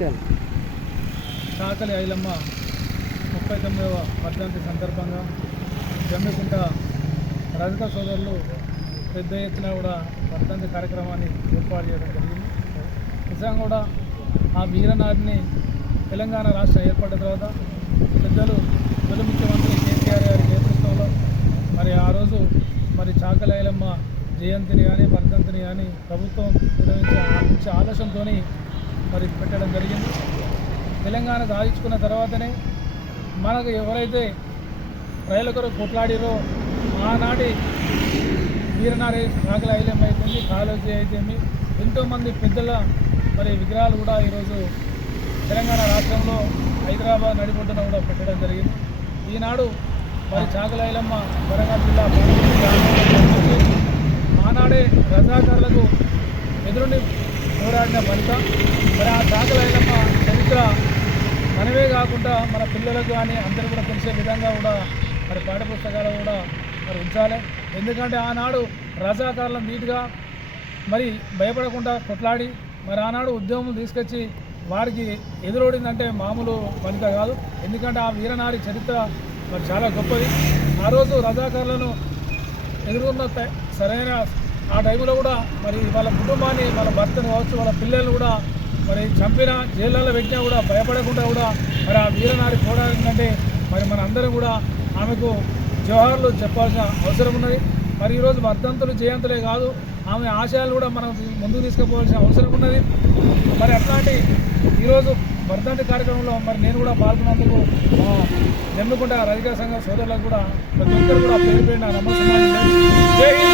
Okay. చాకలి ఐలమ్మ ముప్పై తొమ్మిదవ వర్ధంతి సందర్భంగా జమ్మికుంట రజక సోదరులు పెద్ద ఎత్తున కూడా వర్ధంతి కార్యక్రమాన్ని ఏర్పాటు చేయడం జరిగింది. నిజంగా కూడా ఆ వీరనారిని తెలంగాణ రాష్ట్రం ఏర్పడిన తర్వాత పెద్దలు తొలి ముఖ్యమంత్రి కేసీఆర్ గారి నేతృత్వంలో మరి ఆ రోజు మరి చాకలి ఐలమ్మ జయంతిని కానీ వర్ధంతిని కానీ ప్రభుత్వం నిర్వహించే మంచి ఆలోచనతో మరి పెట్టడం జరిగింది. తెలంగాణ సాధించుకున్న తర్వాతనే మనకు ఎవరైతే రైలు కొరకు కొట్లాడిరో ఆనాటి వీరనారి ఆకలి ఐలం అయితే కాలోజీ అయితేంది ఎంతోమంది పెద్దల మరి విగ్రహాలు కూడా ఈరోజు తెలంగాణ రాష్ట్రంలో హైదరాబాద్ నడిపొడ్డున కూడా పెట్టడం జరిగింది. ఈనాడు మరి చాకలైలమ్మ వరంగల్ జిల్లా ఆనాడే రజాకారులకు ఎదురుండి పోరాడిన ఫలిత మరి ఆ చాకలి చరిత్ర మనమే కాకుండా మన పిల్లలకు కానీ అందరూ కూడా తెలిసే విధంగా కూడా మరి పాఠ్యపుస్తకాలు కూడా మరి ఉంచాలి. ఎందుకంటే ఆనాడు రజాకారులను నీట్గా మరి భయపడకుండా కొట్లాడి మరి ఆనాడు ఉద్యమం తీసుకొచ్చి వారికి ఎదురోడిందంటే మామూలు పనిక కాదు. ఎందుకంటే ఆ వీరనారి చరిత్ర మరి చాలా గొప్పది. ఆ రోజు రజాకారులను ఎదుర్కొన్న సరైన ఆ టైంలో కూడా మరి వాళ్ళ కుటుంబాన్ని వాళ్ళ భర్తను కావచ్చు వాళ్ళ పిల్లల్ని కూడా మరి చంపిన జైళ్ళలో పెట్టినా కూడా భయపడకుండా కూడా మరి ఆ వీరనారి పోరాడిందంటే మరి మన అందరం కూడా ఆమెకు జవహర్లు చెప్పాల్సిన అవసరం ఉన్నది. మరి ఈరోజు వర్ధంతులు జయంతులే కాదు ఆమె ఆశయాలు కూడా మనం ముందుకు తీసుకుపోవాల్సిన అవసరం ఉన్నది. మరి అట్లాంటి ఈరోజు వర్ధంతి కార్యక్రమంలో మరి నేను కూడా పాల్గొన్నందుకు మా జమ్మికుంట సంఘ సోదరులకు కూడా ప్రతి ఒక్కరు కూడా పేరు పేరిన నమస్కారం.